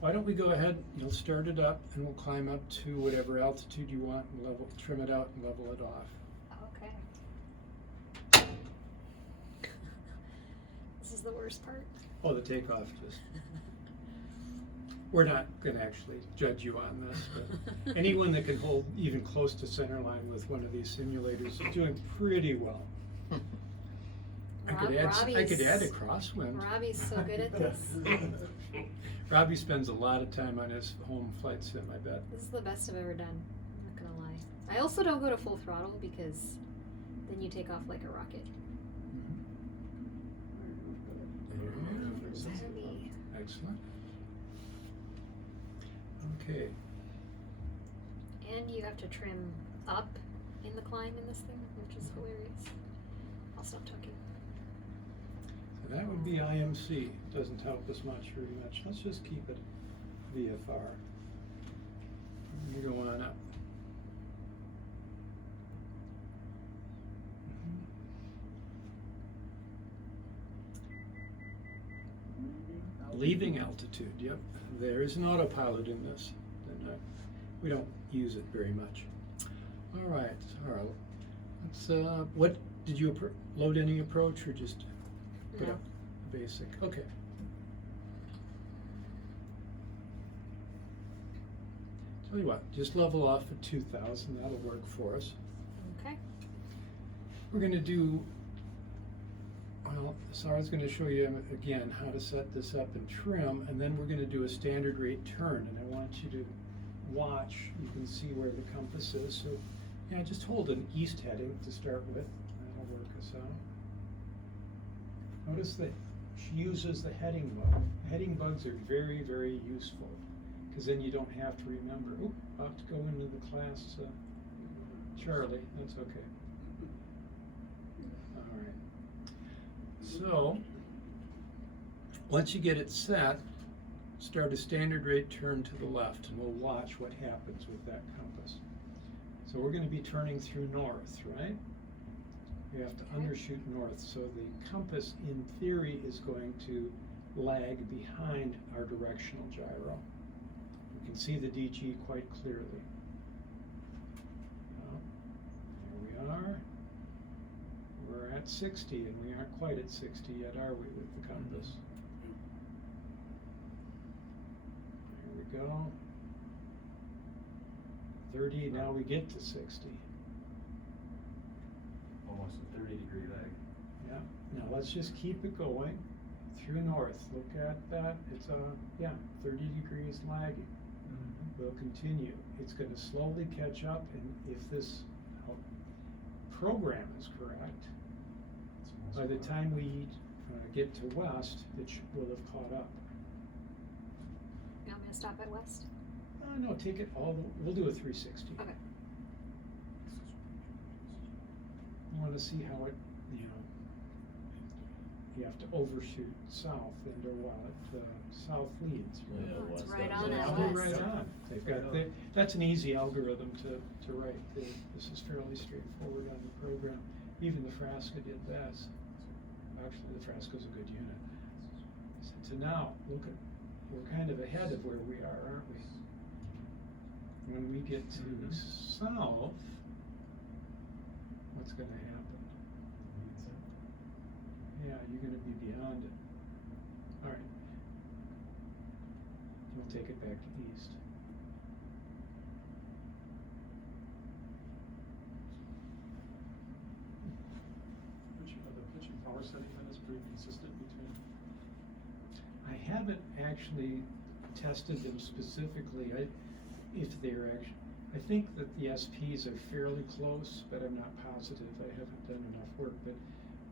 Why don't we go ahead, you'll start it up and we'll climb up to whatever altitude you want and trim it out and level it off. Okay. This is the worst part. Oh, the takeoff just. We're not gonna actually judge you on this, but anyone that can hold even close to center line with one of these simulators is doing pretty well. I could add a crosswind. Robbie's so good at this. Robbie spends a lot of time on his home flight sim, I bet. This is the best I've ever done. I'm not gonna lie. I also don't go to full throttle because then you take off like a rocket. It's heavy. Excellent. Okay. And you have to trim up in the climb in this thing, which is hilarious. I'll stop talking. So that would be IMC. Doesn't help us very much. Let's just keep it VFR. You go on up. Leaving altitude, yep. There is an autopilot in this. And we don't use it very much. All right, Sara. Let's, what, did you load any approach or just put up basic? Okay. Tell you what, just level off at 2,000. That'll work for us. Okay. We're going to do, well, Sara's going to show you again how to set this up and trim, and then we're going to do a standard rate turn, and I want you to watch. You can see where the compass is. So, yeah, just hold an east heading to start with. That'll work us out. Notice that she uses the heading bug. Heading bugs are very, very useful because then you don't have to remember. Oop, about to go into the class, Charlie. That's okay. All right. So, once you get it set, start a standard rate turn to the left, and we'll watch what happens with that compass. So we're going to be turning through north, right? We have to undershoot north, so the compass, in theory, is going to lag behind our directional gyro. You can see the DG quite clearly. Well, there we are. We're at 60, and we aren't quite at 60 yet, are we, with the compass? There we go. 30, now we get to 60. Almost a 30-degree lag. Yeah, now let's just keep it going through north. Look at that, it's 30 degrees lagging. We'll continue. It's going to slowly catch up, and if this program is correct, by the time we get to west, it will have caught up. You want me to stop at west? No, take it all, we'll do a 360. Okay. You want to see how it, you have to overshoot south into while it south leads. Oh, it's right So on at they'll be west. right on. They've got, that's an easy algorithm to write. This is fairly straightforward on the program. Even the Frasca did this. Actually, the Frasca's a good unit. So now, look at, we're kind of ahead of where we are, aren't we? When we get to south, what's going to happen? Yeah, you're going to be beyond it. All right. We'll take it back to east. The pitch and power setting then is pretty consistent between. I haven't actually tested them specifically. If they're actually, I think that the SPs are fairly close, but I'm not positive. I haven't done enough work. But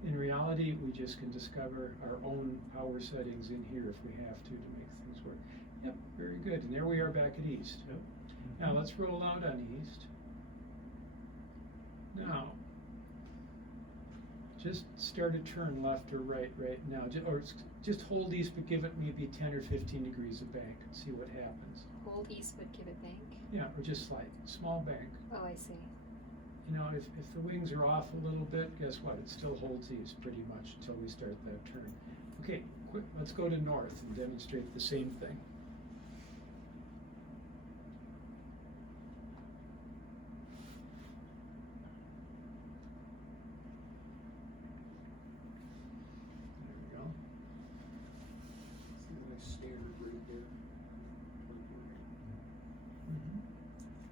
in reality, we just can discover our own power settings in here if we have to make things work. Yep, very good. And there we are back at east. Yep. Now let's roll out on east. Now, just start a turn left or right now. Or just hold east, but give it maybe 10 or 15 degrees of bank and see what happens. Hold east, but give it bank. Yeah, or just slight, small bank. Oh, I see. If the wings are off a little bit, guess what? It still holds east pretty much until we start that turn. Okay, quick, let's go to north and demonstrate the same thing.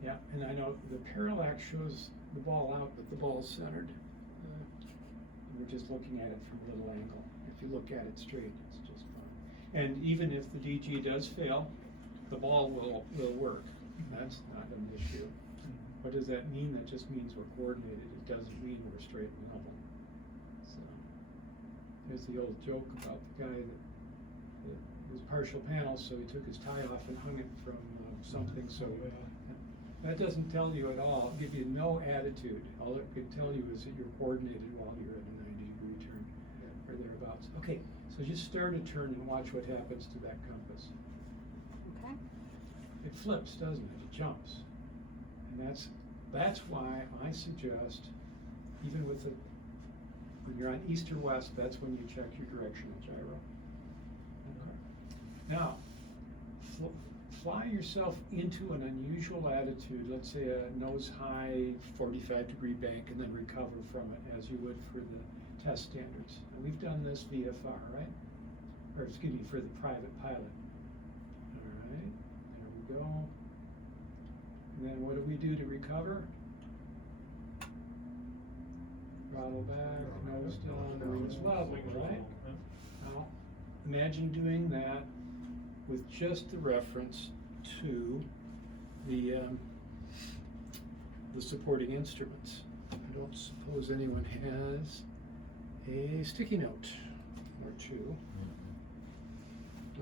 Yeah, and I know the parallax shows the ball out, but the ball's centered. We're just looking at it from a little angle. If you look at it straight, it's just fine. And even if the DG does fail, the ball will work. That's not an issue. What does that mean? That just means we're coordinated. It doesn't mean we're straight and level. So there's the old joke about the guy that was partial panels, so he took his tie off and hung it from something. So that doesn't tell you at all. It'll give you no attitude. All it can tell you is that you're coordinated while you're at a 90-degree turn or thereabouts. Okay, so just start a turn and watch what happens to that compass. Okay. It flips, doesn't it? It jumps. And that's why I suggest, even with when you're on east or west, that's when you check your directional gyro. Okay. Now, fly yourself into an unusual attitude, let's say a nose high 45-degree bank, and then recover from it as you would for the test standards. And we've done this VFR, right? Or excuse me, for the private pilot. All right, there we go. And then what do we do to recover? Throttle back, nose down, wings level, right? Now, imagine doing that with just the reference to the supporting instruments. I don't suppose anyone has a sticky note or two.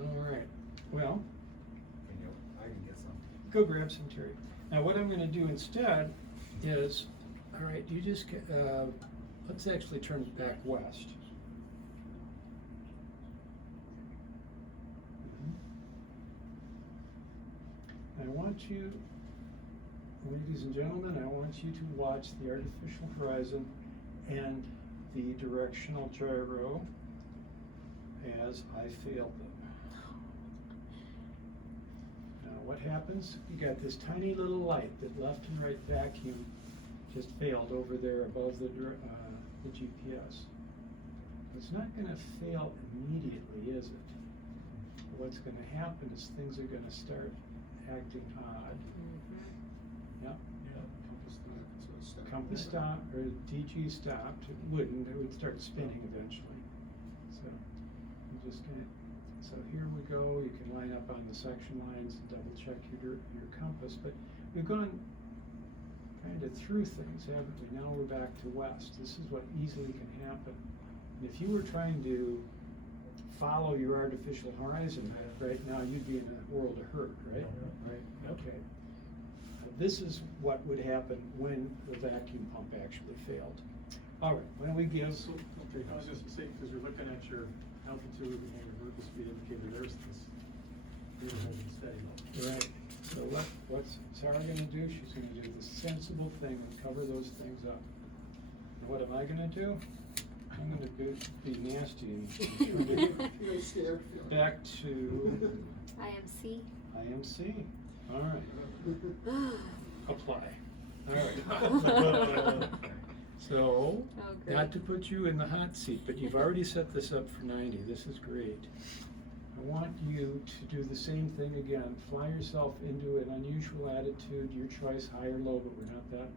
All right, well, I can get some. go grab some, Terry. Now what I'm gonna do instead is, all right, you just, let's actually turn it back west. I want you, ladies and gentlemen, I want you to watch the artificial horizon and the directional gyro as I fail them. Now what happens? You got this tiny little light that left and right vacuum just failed over there above the GPS. It's not going to fail immediately, is it? What's going to happen is things are going to start acting odd. Yep. Compass stopped, or DG stopped. It wouldn't. It would start spinning eventually. So I'm just gonna. So here we go. You can line up on the section lines and double check your compass. But we've gone kind of through things, haven't we? Now we're back to west. This is what easily can happen. And if you were trying to follow your artificial horizon right now, you'd be in a world of hurt, right? Right. Okay. This is what would happen when the vacuum pump actually failed. All right, when we give... So, okay, I was just gonna say, because you're looking at your altitude and your vertical speed indicator, there's this, you're holding steady. Right, so what's Sara gonna do? She's gonna do the sensible thing and cover those things up. And what am I gonna do? I'm gonna be nasty and back to IMC. IMC. All right. Apply. All right. So, Oh, great. not to put you in the hot seat, but you've already set this up for 90. This is great. I want you to do the same thing again. Fly yourself into an unusual attitude, your choice, high or low, but we're not that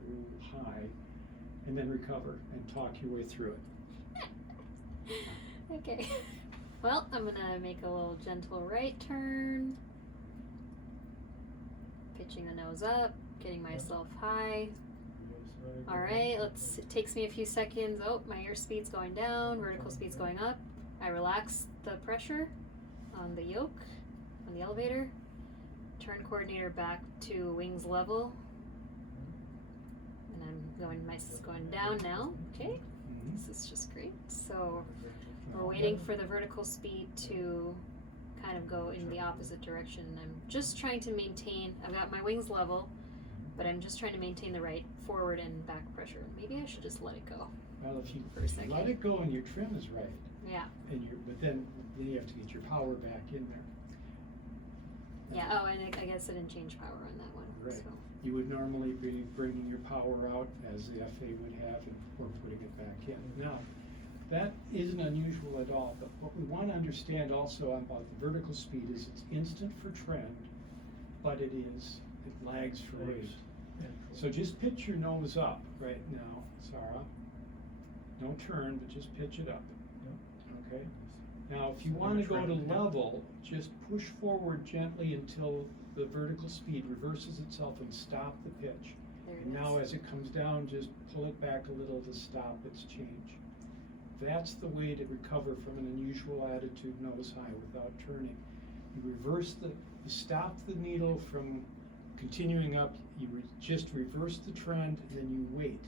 high, and then recover and talk your way through it. Okay. Well, I'm gonna make a little gentle right turn. Pitching the nose up, getting myself high. Alright, it takes me a few seconds. Oh, my airspeed's going down, vertical speed's going up. I relax the pressure on the yoke, on the elevator. Turn coordinator back to wings level. And my is going down now. Okay, this is just great. So we're waiting for the vertical speed to kind of go in the opposite direction. I'm just trying to maintain, I've got my wings level, but I'm just trying to maintain the right forward and back pressure. Maybe I should just let it go. Well, if you For a second. let it go and your trim is right, Yeah. and but then you have to get your power back in there. Yeah, oh, and I guess I didn't change power on that one. Right. So. You would normally be bringing your power out as the FA would have, and or putting it back in. Now, that isn't unusual at all, but what we want to understand also about the vertical speed is it's instant for trend, but it lags for rate. So just pitch your nose up right now, Sara. Don't turn, but just pitch it up. Okay? Now, if you want to go to level, just push forward gently until the vertical speed reverses itself and stop the pitch. There it And now is. as it comes down, just pull it back a little to stop its change. That's the way to recover from an unusual attitude nose high without turning. You you stop the needle from continuing up, you just reverse the trend, and then you wait.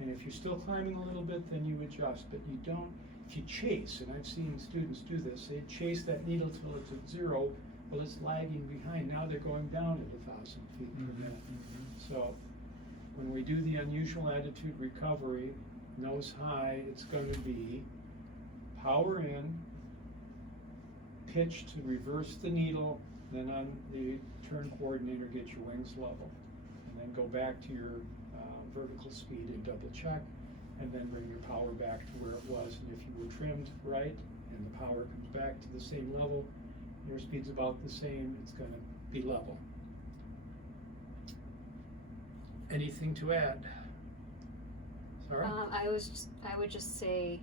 And if you're still climbing a little bit, then you adjust, but you don't, if you chase, and I've seen students do this, they chase that needle till it's at 0, well, it's lagging behind. Now they're going down at 1,000 feet per minute. So when we do the unusual attitude recovery, nose high, it's going to be power in, pitch to reverse the needle, then on the turn coordinator, get your wings level. And then go back to your vertical speed and double check, and then bring your power back to where it was. And if you were trimmed right, and the power comes back to the same level, your speed's about the same, it's going to be level. Anything to add? Sara? I would just say,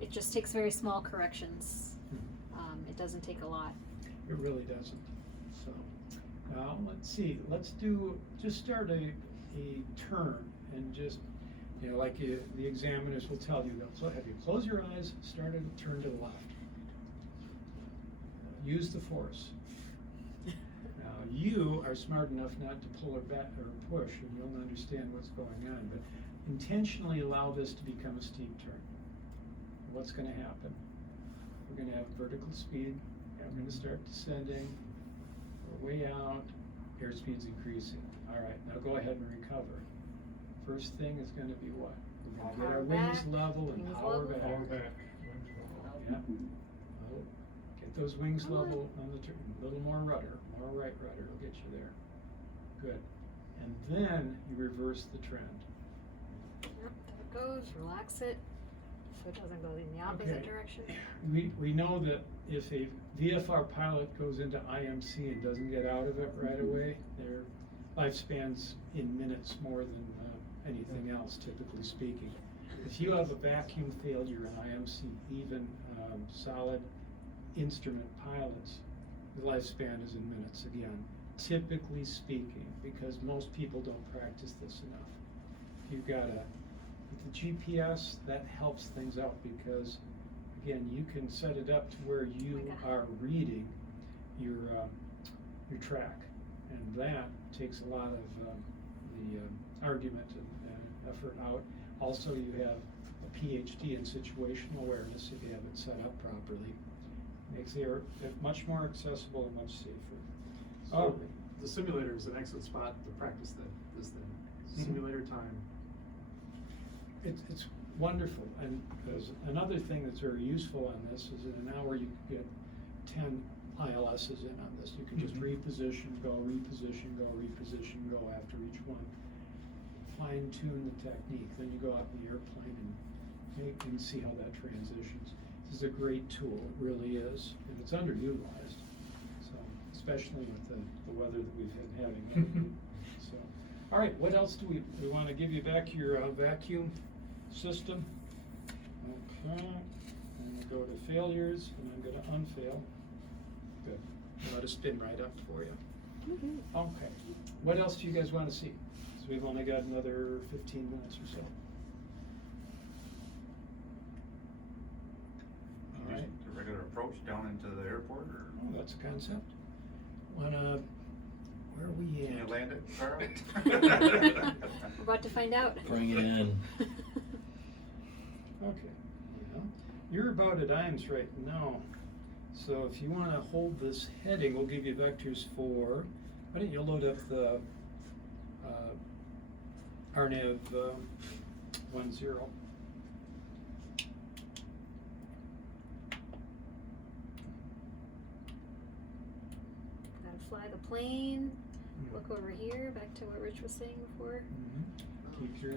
it just takes very small corrections. It doesn't take a lot. It really doesn't. So, now let's see. Let's just start a turn and just, like the examiners will tell you, they'll have you close your eyes, start a turn to the left. Use the force. Now, you are smart enough not to pull or back or push, and you'll understand what's going on, but intentionally allow this to become a steep turn. What's going to happen? We're going to have vertical speed, and we're going to start descending. We're way out, airspeed's increasing. All right, now go ahead and recover. First thing is going to be what? We're going to get our Power wings back, level and wings power level. back. Yeah. Oh, get those wings level on the turn. A little more rudder, more right rudder will get you there. Good. And then you reverse the trend. Yep, there it goes. Relax it, so it doesn't go in the opposite Okay. direction. We know that if a VFR pilot goes into IMC and doesn't get out of it right away, their lifespan's in minutes more than anything else, typically speaking. If you have a vacuum failure in IMC, even solid instrument pilots, the lifespan is in minutes again, typically speaking, because most people don't practice this enough. If you've got with the GPS, that helps things out because, again, you can set it up to where you are reading your track, and that takes a lot of the argument and effort out. Also, you have a PhD in situational awareness if you have it set up properly. Makes the air much more accessible and much safer. So the simulator is an excellent spot to practice this thing. Simulator time. It's wonderful, and because another thing that's very useful on this is in an hour you can get 10 ILSs in on this. You can just reposition, go after each one. Fine tune the technique. Then you go out in the airplane and see how that transitions. This is a great tool, it really is, and it's underutilized. So, especially with the weather that we've been having lately. So, all right, what else do we want to give you back your vacuum system? Okay, I'm going to go to failures, and I'm going to unfail. Good. Let it spin right up for you. Okay. What else do you guys want to see? So we've only got another 15 minutes or so. All right. The regular approach down into the airport, or Oh, that's a concept. Where are we can you at? land it, Sara? We're about to find out. Bring it in. Okay. Well, you're about at IMS right now. So if you want to hold this heading, we'll give you vectors for, why don't you load up the RNAV 10. Gotta fly the plane. Look over here, back to what Rich was saying before. Keep your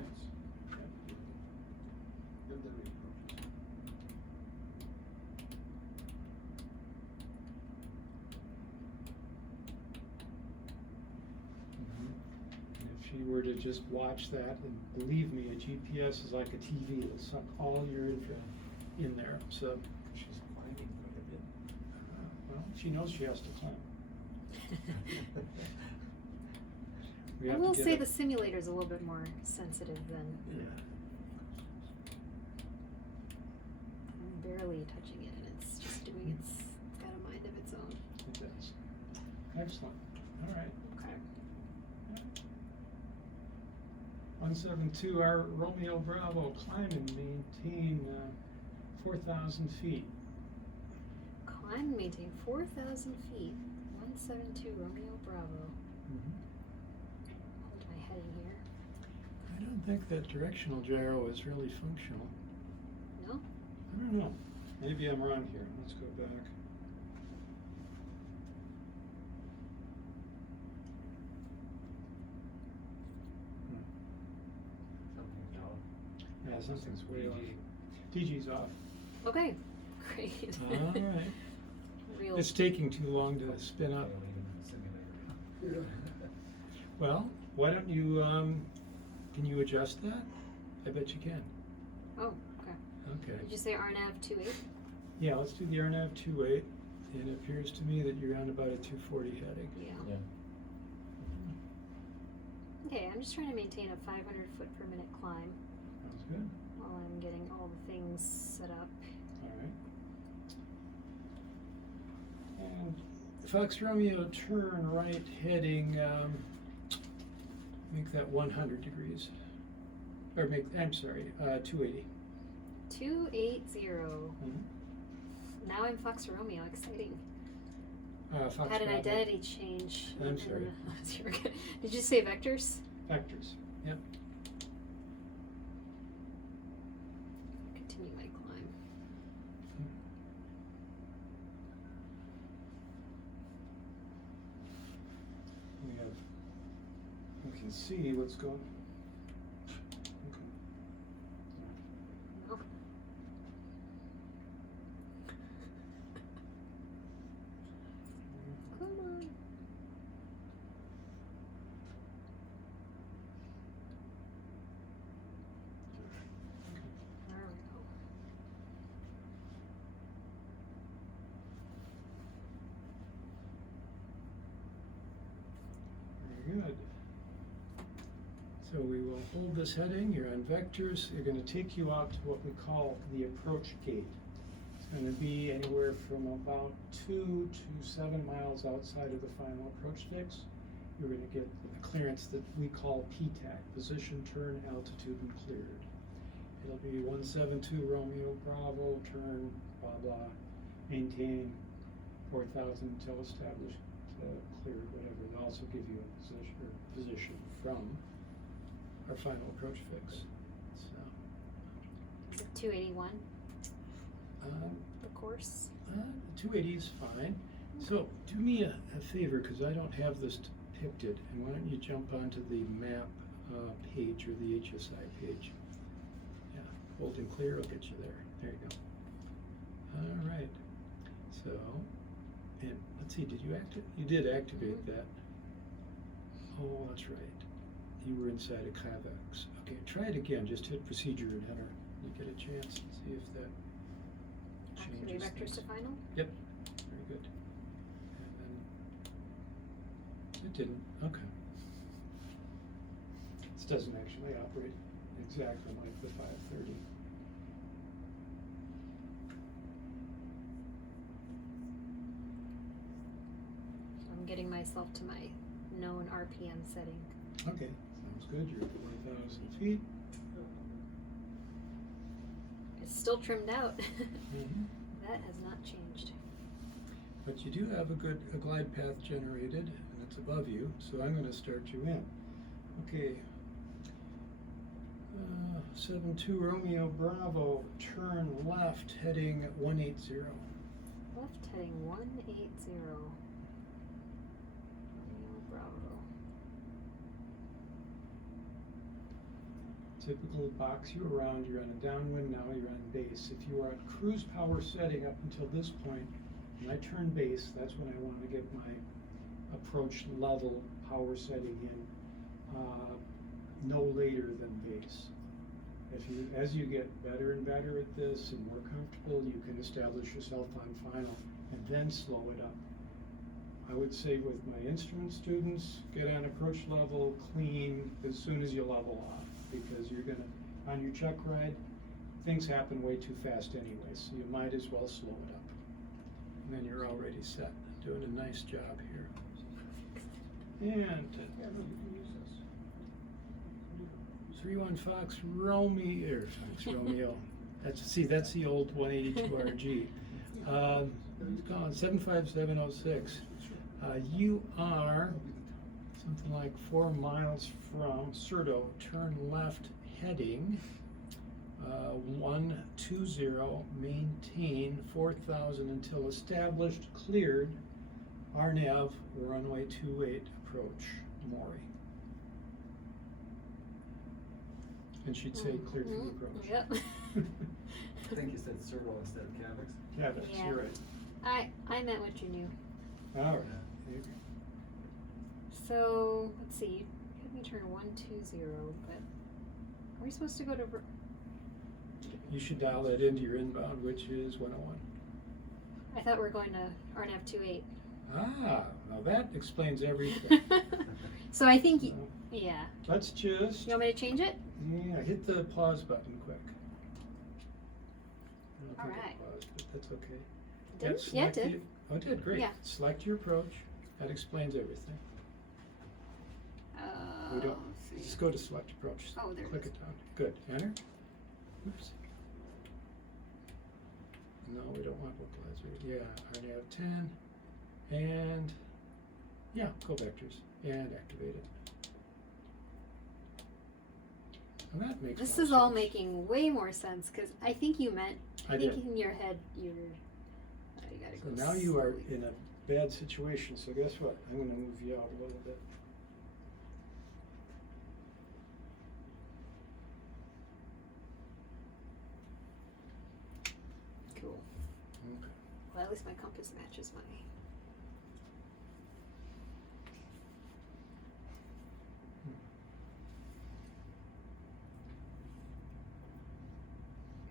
you were to just watch that, and believe me, a GPS is like a TV, it'll suck all your info in there, so. She's climbing quite a bit. Well, she knows she has to climb. We I have to will get say it- the simulator's a little bit more sensitive than Yeah. I'm barely touching it, and it's just doing it's got a mind of its own. It does. Excellent, all right. Okay. 172, our Romeo Bravo, climb and maintain 4,000 feet. Climb and maintain 4,000 feet. 172 Romeo Bravo. Hold my heading here. I don't think that directional gyro is really functional. No? I don't know. Maybe I'm wrong here. Let's go back. Something's off. Yeah, something's way off. DG's off. Okay. Great. All right. Real. It's taking too long to spin up. Failing in the simulator. Well, why don't you, can you adjust that? I bet you can. Oh, okay. Okay. Did you say RNAV 28? Yeah, let's do the RNAV 28. And it appears to me that you're on about a 240 heading. Yeah. Yeah. Okay, I'm just trying to maintain a 500 foot per minute climb Sounds good. while I'm getting all the things set up. All right. And Fox Romeo, turn right heading, make that 100 degrees. Or make, I'm sorry, 280. 280. Mhm. Now I'm Fox Romeo. Exciting. Fox Had an Bravo. identity change. I'm sorry. Did you say vectors? Vectors, yep. Continue my climb. We can see what's going. Okay. No. Come on. There we go. Very good. So we will hold this heading. You're on vectors. You're going to take you out to what we call the approach gate. It's going to be anywhere from about 2 to 7 miles outside of the final approach sticks. You're going to get a clearance that we call PTAC, position, turn, altitude, and cleared. It'll be 172 Romeo Bravo, turn, blah, blah, maintain 4,000 until established, cleared, whatever. They'll also give you a position from our final approach fix. So, Is it 281, um, the course? 280 is fine. So do me a favor, because I don't have this depicted, and why don't you jump onto the map page or the HSI page? Yeah, hold and clear will get you there. There you go. All right. So, and let's see, did you activate? You did activate that. Oh, that's right. You were inside a Cavex. Okay, try it again. Just hit procedure and enter. You get a chance and see if that Activate changes vectors to things. final? Yep, very good. And then it didn't. Okay. This doesn't actually operate exactly like the 530. I'm getting myself to my known RPM setting. Okay, sounds good. You're at 4,000 feet. It's still trimmed out. Mm-hmm. That has not changed. But you do have a glide path generated, and it's above you, so I'm going to start you in. Okay. 72 Romeo Bravo, turn left, heading 180. Left heading 180. Romeo Bravo. Typical box you around, you're on a downwind, now you're on base. If you are at cruise power setting up until this point, when I turn base, that's when I want to get my approach level power setting in. no later than base. As you get better and better at this and more comfortable, you can establish yourself on final and then slow it up. I would say with my instrument students, get on approach level clean as soon as you level off, because you're gonna, on your check ride, things happen way too fast anyway, so you might as well slow it up. And then you're already set. Doing a nice job here. And 3-1 Fox Romeo, Fox Romeo. That's the old 182 RG. It's gone 75706. You are something like 4 miles from Certo. Turn left heading 120. Maintain 4000 until established. Cleared. RNAV runway 28 approach Morey. And she'd say cleared for the approach. Yep. I think you said Servo instead of Cavix. Cavix, Yeah. you're right. I meant what you knew. All right. There you go. So let's see. You had me turn 120, but are we supposed to go to? You should dial that into your inbound, which is 101. I thought we were going to RNAV 28. Ah, now that explains everything. So I think, So, yeah. let's just, You want me to change it? yeah, hit the pause button quick. I don't think Alright. it paused, but that's okay. Did? Yeah, it select did. the- Oh, it did, great. Yeah. Select your approach. That explains everything. We don't, Let's just see. go to select approach. Oh, there it Click is. it down. Good. Enter. Oops. No, we don't want vocalizer. Yeah, RNAV 10. And, yeah, go vectors. And activate it. And that makes This more is all sense. making way more sense because I think you meant. I I think did. in your head you gotta So go. now you are slowly. in a bad situation, so guess what? I'm gonna move you out a little bit. Cool. Okay. Well, at least my compass matches my.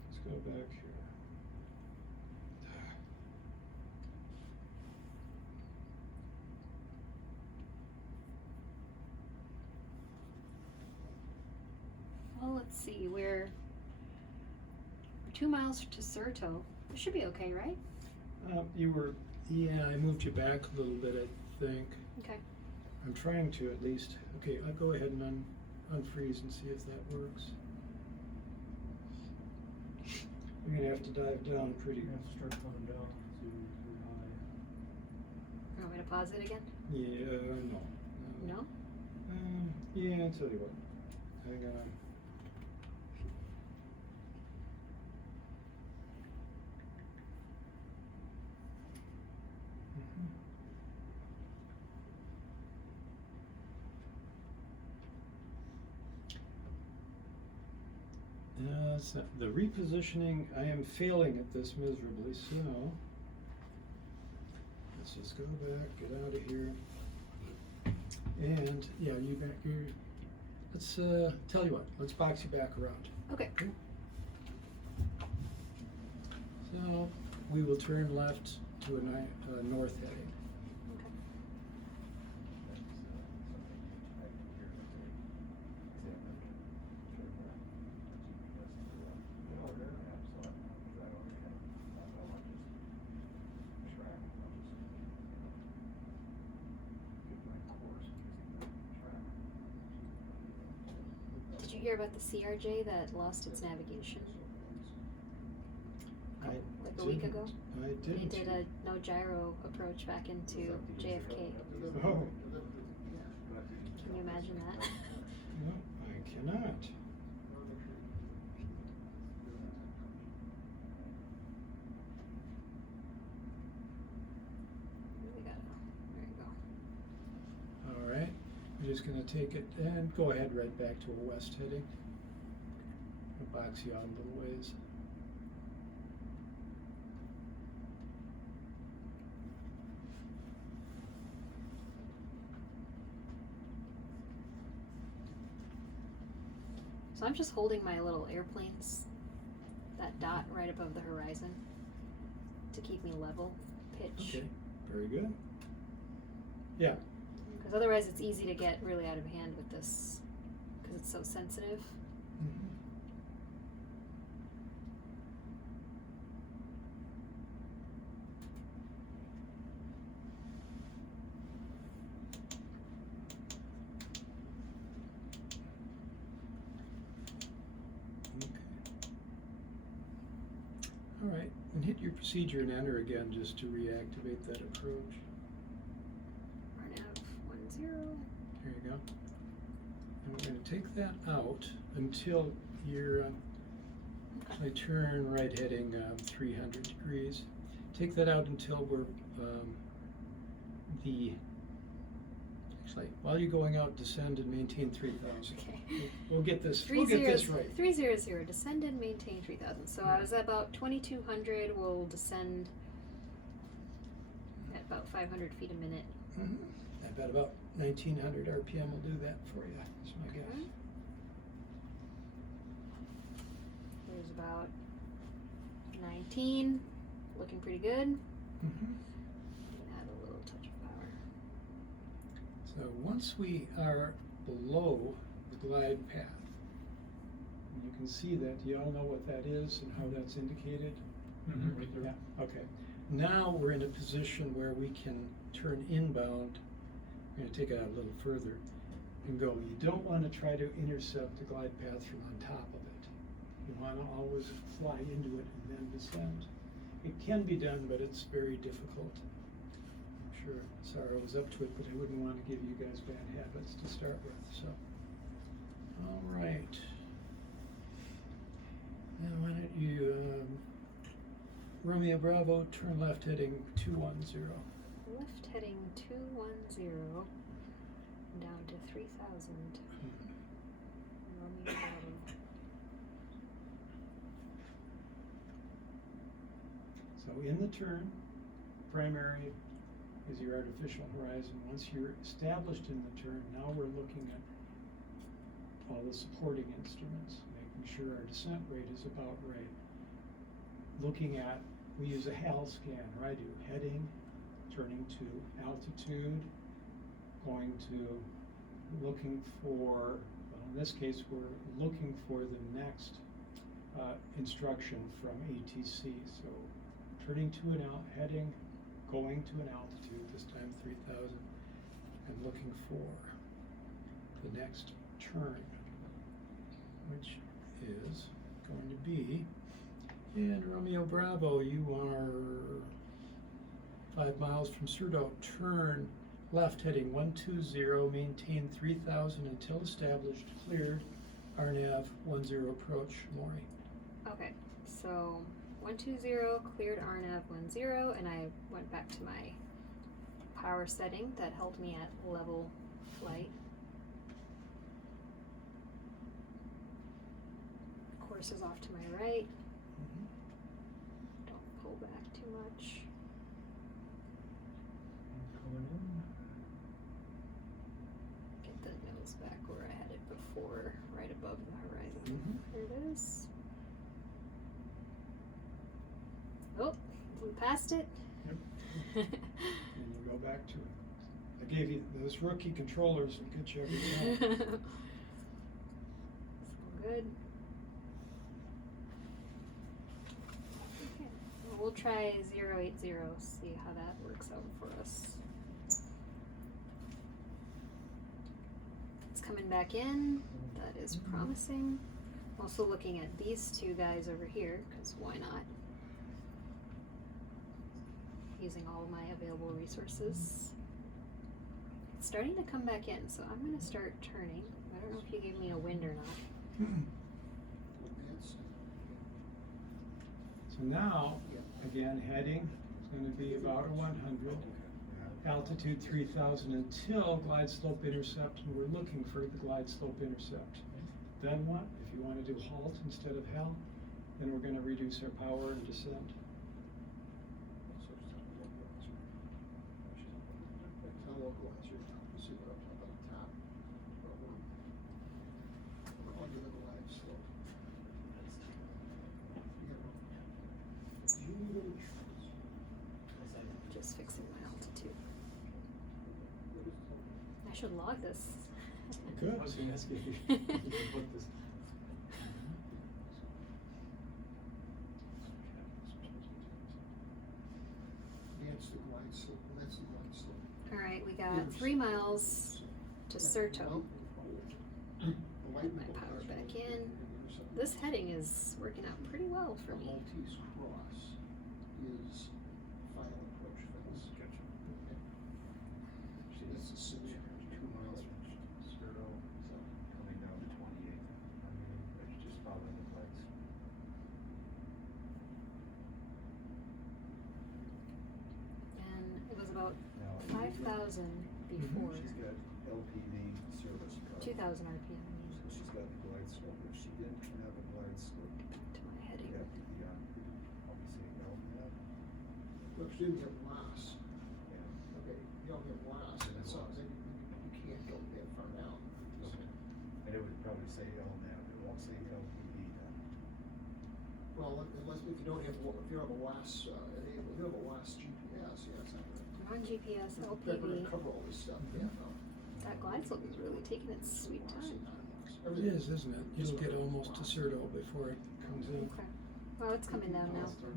Let's go back here. Well, let's see. We're 2 miles to Certo. It should be okay, right? You were, yeah, I moved you back a little bit, I think. Okay. I'm trying to at least. Okay, I'll go ahead and unfreeze and see if that works. We're gonna have to dive down pretty. You're gonna have to start coming down to high. You want me to pause it again? Yeah, no. No? Yeah, I'll tell you what. Hang on. It's not, the repositioning, I am failing at this miserably, so let's just go back, get out of here. And, yeah, you back here. Let's, tell you what, let's box you back around. Okay. So, we will turn left to a north heading. Okay. Did you hear about the CRJ that lost its navigation? Like a week ago? I They didn't. did a no gyro approach back into JFK. Oh, Can you imagine that? no, I cannot. We gotta, there you go. All right, we're just gonna take it and go ahead right back to a west heading. I'll box you out a little ways. So I'm just holding my little airplanes, that dot right above the horizon, to keep me level pitch. Okay, very good. Yeah. Because otherwise it's easy to get really out of hand with this, because it's so sensitive. Mhm. Okay. All right, and hit your procedure and enter again just to reactivate that approach. RNAV 10. There you go. And we're going to take that out until you're actually turn right heading 300 degrees. Take that out until we're actually while you're going out, descend and maintain 3,000. Okay. We'll get this. We'll get this right. 300, descend and maintain 3,000. So I was at about 2,200. We'll descend at about 500 feet a minute. Mm-hmm. I bet about 1,900 RPM will do that for you. That's my guess. Okay. There's about 19. Looking pretty good. Mm-hmm. Add a little touch of power. So once we are below the glide path, you can see that. You all know what that is and how that's indicated? Mhm, right there. Yeah, okay. Now we're in a position where we can turn inbound. We're going to take it out a little further and go. You don't want to try to intercept the glide path from on top of it. You want to always fly into it and then descend. It can be done, but it's very difficult. I'm sure Sara was up to it, but I wouldn't want to give you guys bad habits to start with. So, all right. Now why don't you, Romeo Bravo, turn left heading 210. Left heading 210 down to 3,000. Romeo Bravo. So in the turn, primary is your artificial horizon. Once you're established in the turn, now we're looking at all the supporting instruments, making sure our descent rate is about right. Looking at, we use a HAL scan, or I do, heading, turning to altitude, going to looking for, well, in this case, we're looking for the next instruction from ATC. So turning to an heading, going to an altitude, this time 3,000, and looking for the next turn, which is going to be, in Romeo Bravo, you are 5 miles from Surdo, turn left heading 120, maintain 3,000 until established, cleared, RNAV 10 approach, Morey. Okay, so 120, cleared RNAV 10, and I went back to my power setting that held me at level flight. Course is off to my right. Mm-hmm. Don't pull back too much. Coming in. Get the nose back where I had it before, right above the horizon. Mhm. There it is. Oh, blew past it. And you go back to it. I gave you those rookie controllers and get you every time. So good. Okay, well, we'll try 080, see how that works out for us. It's coming back in. That is promising. Also looking at these two guys over here, because why not? Using all of my available resources. It's starting to come back in, so I'm going to start turning. I don't know if you gave me a wind or not. So now, again, heading is going to be about 100, altitude 3,000 until glide slope intercept, and we're looking for the glide slope intercept. Then what? If you want to do halt instead of HAL, then we're going to reduce our power and descend. should log this. Good. I was gonna ask you if you could put this. That's the glide slope, that's the glide slope. Alright, we got 3 miles to Certo. Put my power back in. This heading is working out pretty well for me. Maltese Cross is final approach fence. See, that's the city, 2 miles from Zero, so coming down to 28. It's just following the flags. And it was about Now, 5,000 before. She's got LPV service car. 2,000 RPM. I mean, So she's got the glide slope. If she didn't have a glide slope, to my heading. yeah, obviously RNAV. Look, she didn't have loss. Yeah. Okay, you don't have loss, and that's all, then you can't go that far down. Okay. And it would probably say RNAV, it won't say LPV then. Well, unless, if you don't have, if you have a loss, if you have a loss GPS, yeah, it's not gonna. I'm on GPS, They're gonna LPV. cover all this stuff, yeah, no. That glide slope is really taking its sweet time. It is, isn't it? You'll get almost to Certo before it comes in. Okay. Well, it's coming down now. You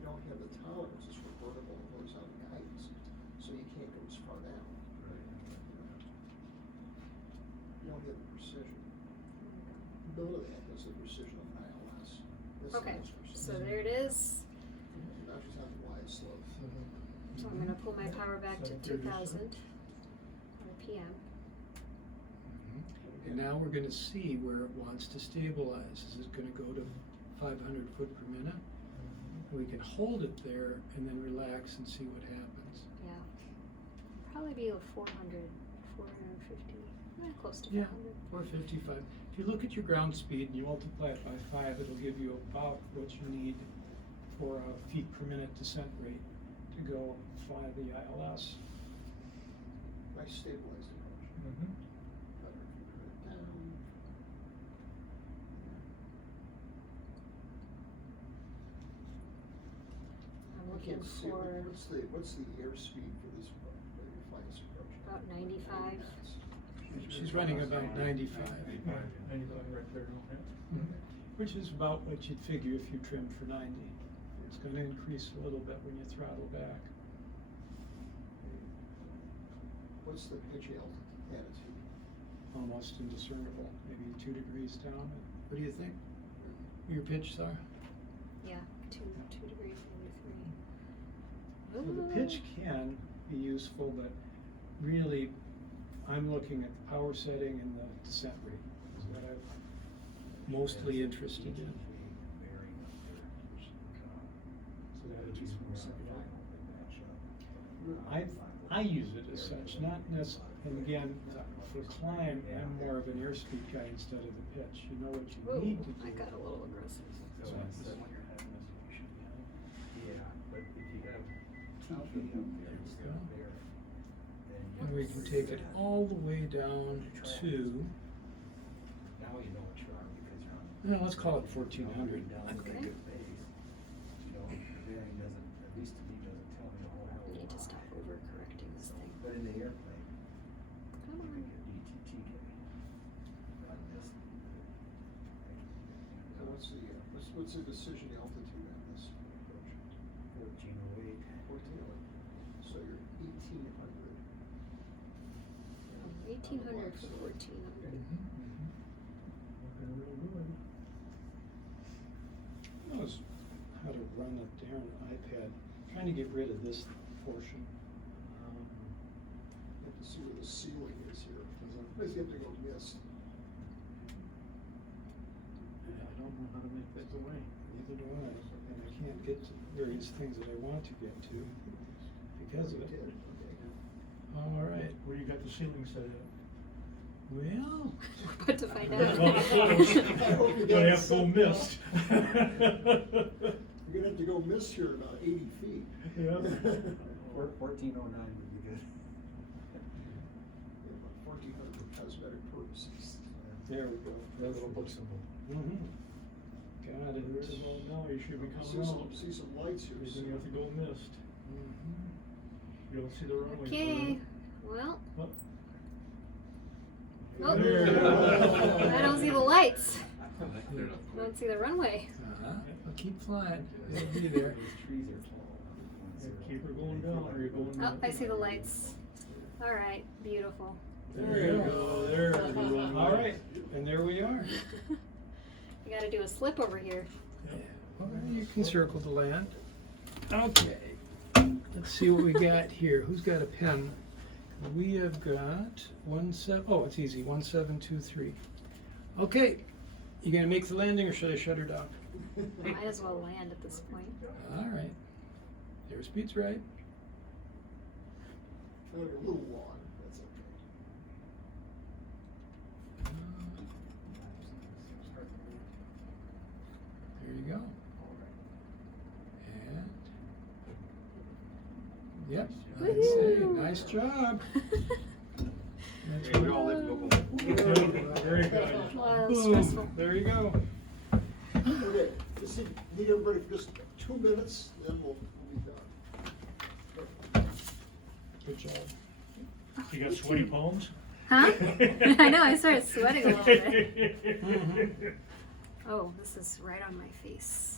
don't have the tolerances for vertical and horizontal guidance, so you can't go as far down. You don't have the precision. Build of that is the precision of an ILS. That's the Okay, most precision. so there it is. Now she's on the wide slope. So I'm gonna pull my power back to 2,000 RPM. And now we're gonna see where it wants to stabilize. Is it gonna go to 500 foot per minute? We can hold it there and then relax and see what happens. Yeah. Probably be a 400, 450, close to Yeah. 400. 455. If you look at your ground speed and you multiply it by 5, it'll give you about what you need for a feet per minute descent rate to go fly the ILS. Nice stabilized approach. Better if you put it down. I'm I looking can't see, for what's the airspeed for this, where you're flying this approach? about 95. She's running about 95. 95 right there, okay. Which is about what you'd figure if you trimmed for 90. It's going to increase a little bit when you throttle back. What's the pitch altitude? Almost indiscernible, maybe 2 degrees down. What do you think? Your pitch, Sara? Yeah, 2 degrees, maybe 3. Well, the pitch can be useful, but really, I'm looking at the power setting and the descent rate. Is what I'm mostly interested in. So that would be more simple. I use it as such, not necessarily, and again, for climb, I'm more of an airspeed guy instead of the pitch. You know what you Whoa, need to do. I got a little aggressive. So it's when you're having this, you should be on. Yeah, but if you have TK up there instead of there, then you. And we can take it all the way down to, Now you know what you're on because you're on. no, let's call it 1400. Down to Okay. the base. You know, the bearing doesn't, at least to me, doesn't tell me a whole hell of a I need to lot. stop overcorrecting this thing. But in the airplane, Come you on. get DTTK. I missed. So what's the decision altitude on this approach? 1408. 1400. So you're 1800. 1,800 for 1,400. Looking real good. Knows how to run a darn iPad. Trying to get rid of this portion. You have to see where the ceiling is here. Because you have to go mist. I don't know how to make that go away. Neither do I, and I can't get to various things that I want to get to because of it. Okay. All right. Where you got the ceiling set at? Well, We're about to find Well, out. close. Gonna have to go missed. You're gonna have to go mist here about 80 feet. Yeah. 1409 would be good. Yeah, about 1400 for cosmetic purposes. there we go. That little book symbol. Mm-hmm. Got it. Well, now you should be coming See out. some lights here. You're gonna have to go missed. Mhm. You You don't see the runway. Okay, well, Oh. oh, There you go. I don't see the lights. I don't see the runway. Uh-huh. Well, keep flying. It'll be there. Yeah, keep her going down, or you're going Oh, down. I see the lights. All right, beautiful. There you go. There's the runway. All right, and there we are. You gotta do a slip over here. Well, you can circle the land. Okay. Let's see what we got here. Who's got a pen? We have got 17. Oh, it's easy. 1723. Okay. You gonna make the landing, or should I shut her down? Might as well land at this point. All right. Airspeed's right. Might be a little long, that's okay. There you go. And yep. I'd say nice job. That's Hey, we all live local. Very good. Wow, Boom. stressful. There you go. Okay, let's see, need everybody for just 2 minutes, then we'll be done. Good job. You got sweaty palms? Huh? I know, I started sweating a little bit. Mhm. Oh, this is right on my face.